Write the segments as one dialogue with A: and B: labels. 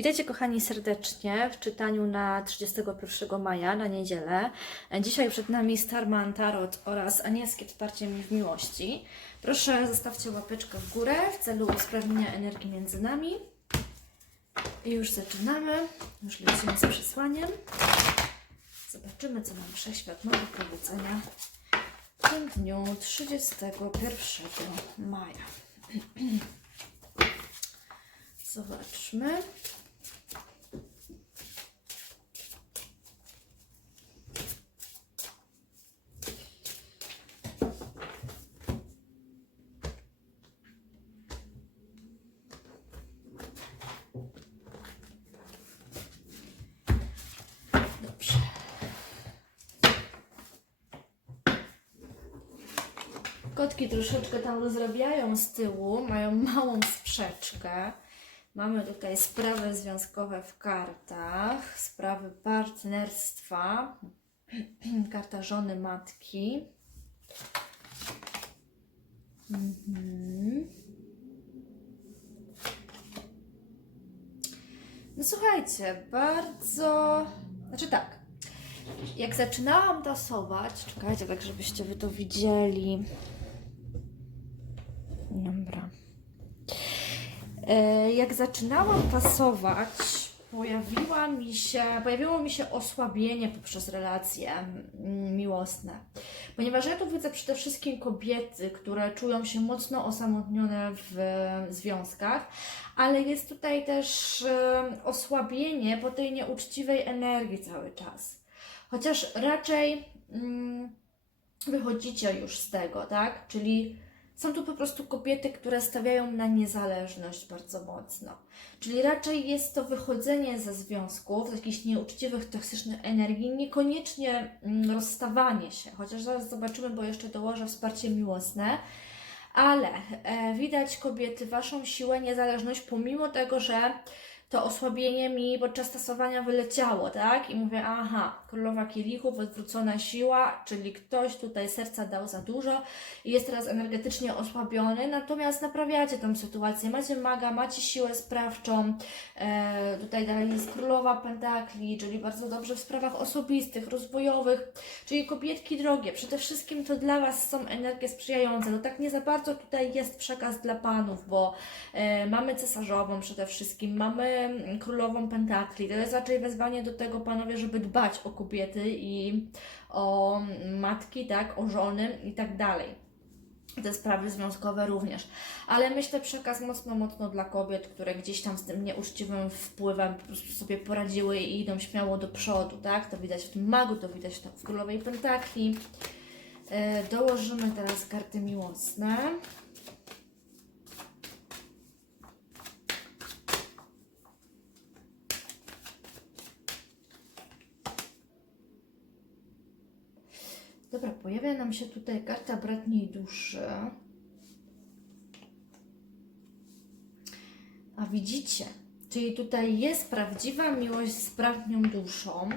A: Witajcie kochani serdecznie w czytaniu na 31 maja, na niedzielę. Dzisiaj przed nami Starman Tarot oraz Anielskie Wsparcie Mi w Miłości. Proszę zostawcie łapeczkę w górę w celu usprawnienia energii między nami. I już zaczynamy. Już lecimy z przesłaniem. Zobaczymy, co nam Wszechświat ma do powiedzenia w tym dniu 31 maja. Zobaczmy. Kotki troszeczkę tam rozrabiają z tyłu, mają małą sprzeczkę. Mamy tutaj sprawy związkowe w kartach, sprawy partnerstwa, karta żony matki. Mhm. No słuchajcie, bardzo. Znaczy tak. Jak zaczynałam tasować, czekajcie, tak żebyście wy to widzieli. Dobra. E, Jak zaczynałam tasować, pojawiła mi się, pojawiło mi się osłabienie poprzez relacje mm, miłosne. Ponieważ ja tu widzę przede wszystkim kobiety, które czują się mocno osamotnione w związkach, ale jest tutaj też e, osłabienie po tej nieuczciwej energii cały czas. Chociaż raczej mm, wychodzicie już z tego, tak? Czyli są tu po prostu kobiety, które stawiają na niezależność bardzo mocno. Czyli raczej jest to wychodzenie ze związków, z jakichś nieuczciwych, toksycznych energii, niekoniecznie mm, rozstawanie się, chociaż zaraz zobaczymy, bo jeszcze dołożę wsparcie miłosne. Ale e, widać kobiety Waszą siłę, niezależność, pomimo tego, że to osłabienie mi podczas tasowania wyleciało, tak? I mówię, aha, królowa kielichów, odwrócona siła, czyli ktoś tutaj serca dał za dużo i jest teraz energetycznie osłabiony, natomiast naprawiacie tą sytuację, macie maga, macie siłę sprawczą, e, tutaj dalej jest królowa pentakli, czyli bardzo dobrze w sprawach osobistych, rozwojowych, czyli kobietki drogie, przede wszystkim to dla Was są energie sprzyjające, no tak nie za bardzo tutaj jest przekaz dla Panów, bo e, mamy cesarzową przede wszystkim, mamy mm, królową pentakli, to jest raczej wezwanie do tego, Panowie, żeby dbać o kobiety i o matki, tak, o żony i tak dalej te sprawy związkowe również. Ale myślę przekaz mocno, mocno dla kobiet, które gdzieś tam z tym nieuczciwym wpływem po prostu sobie poradziły i idą śmiało do przodu, tak? To widać w tym magu, to widać w królowej pentakli. E, dołożymy teraz karty miłosne. Dobra, pojawia nam się tutaj karta bratniej duszy. A widzicie, czyli tutaj jest prawdziwa miłość z bratnią duszą.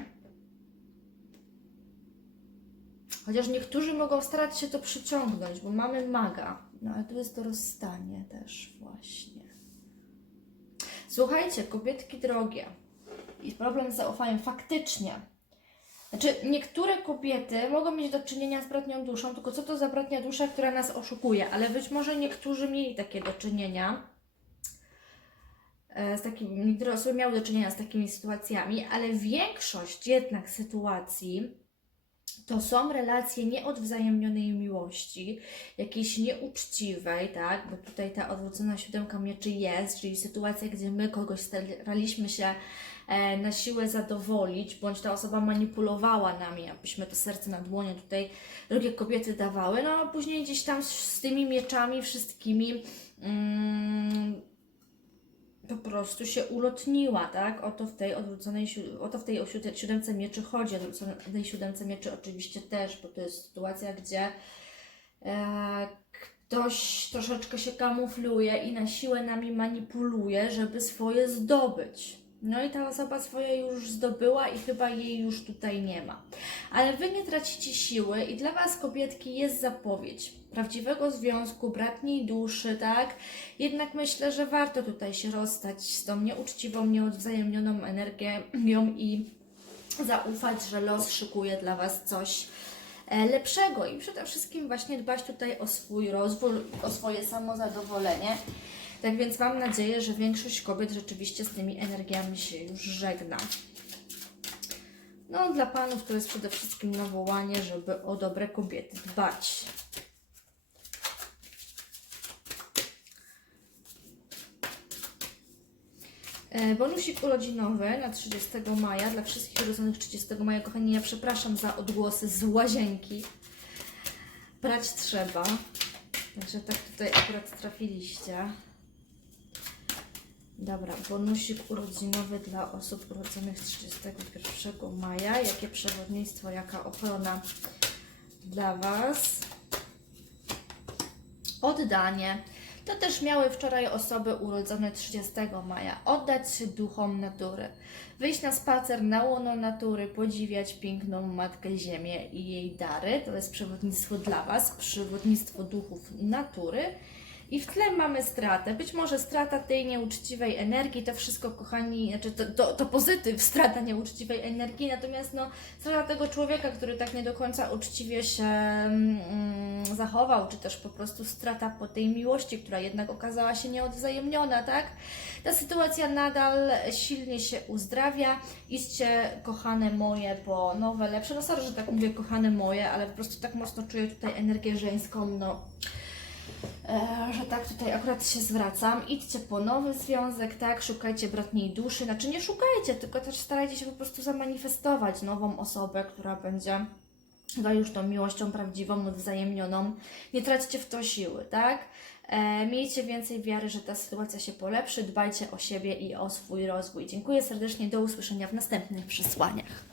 A: Chociaż niektórzy mogą starać się to przyciągnąć, bo mamy maga. No ale tu jest to rozstanie też właśnie. Słuchajcie, kobietki drogie. I problem z zaufaniem. Faktycznie, znaczy, niektóre kobiety mogą mieć do czynienia z bratnią duszą, tylko co to za bratnia dusza, która nas oszukuje? Ale być może niektórzy mieli takie do czynienia. e, Z takim, niektóre osoby miały do czynienia z takimi sytuacjami, ale większość jednak sytuacji to są relacje nieodwzajemnionej miłości, jakiejś nieuczciwej, tak? Bo tutaj ta odwrócona siódemka mieczy jest, czyli sytuacja, gdzie my kogoś staraliśmy się na siłę zadowolić, bądź ta osoba manipulowała nami, abyśmy to serce na dłonie tutaj drugie kobiety dawały, no a później gdzieś tam z, z tymi mieczami wszystkimi mm, po prostu się ulotniła, tak? O to w tej odwróconej, o to w tej siód- siódemce mieczy chodzi, odwróconej siódemce mieczy oczywiście też, bo to jest sytuacja, gdzie e, ktoś troszeczkę się kamufluje i na siłę nami manipuluje, żeby swoje zdobyć. No i ta osoba swoje już zdobyła i chyba jej już tutaj nie ma. Ale wy nie tracicie siły i dla was kobietki jest zapowiedź prawdziwego związku, bratniej duszy, tak? Jednak myślę, że warto tutaj się rozstać z tą nieuczciwą, nieodwzajemnioną energią i zaufać, że los szykuje dla was coś e, lepszego i przede wszystkim właśnie dbać tutaj o swój rozwój, o swoje samozadowolenie. Tak więc mam nadzieję, że większość kobiet rzeczywiście z tymi energiami się już żegna. No, dla panów to jest przede wszystkim nawołanie, żeby o dobre kobiety dbać. E, Bonusik urodzinowy na 30 maja dla wszystkich urodzonych 30 maja. Kochani, ja przepraszam za odgłosy z łazienki. Brać trzeba. Także tak tutaj akurat trafiliście. Dobra, bonusik urodzinowy dla osób urodzonych 31 maja. Jakie przewodnictwo, jaka ochrona dla Was? Oddanie. To też miały wczoraj osoby urodzone 30 maja. Oddać się duchom natury. Wyjść na spacer na łono natury, podziwiać piękną Matkę Ziemię i jej dary. To jest przewodnictwo dla Was, przewodnictwo duchów natury. I w tle mamy stratę. Być może strata tej nieuczciwej energii, to wszystko, kochani, znaczy to, to, to pozytyw, strata nieuczciwej energii, natomiast no, strata tego człowieka, który tak nie do końca uczciwie się mm, zachował, czy też po prostu strata po tej miłości, która jednak okazała się nieodwzajemniona, tak? Ta sytuacja nadal silnie się uzdrawia. Idźcie, kochane moje, po nowe, lepsze. No sorry, że tak mówię, kochane moje, ale po prostu tak mocno czuję tutaj energię żeńską, no że tak tutaj akurat się zwracam. Idźcie po nowy związek, tak? Szukajcie bratniej duszy. Znaczy nie szukajcie, tylko też starajcie się po prostu zamanifestować nową osobę, która będzie chyba już tą miłością prawdziwą, odwzajemnioną. Nie traćcie w to siły, tak? E, miejcie więcej wiary, że ta sytuacja się polepszy. Dbajcie o siebie i o swój rozwój. Dziękuję serdecznie. Do usłyszenia w następnych przesłaniach.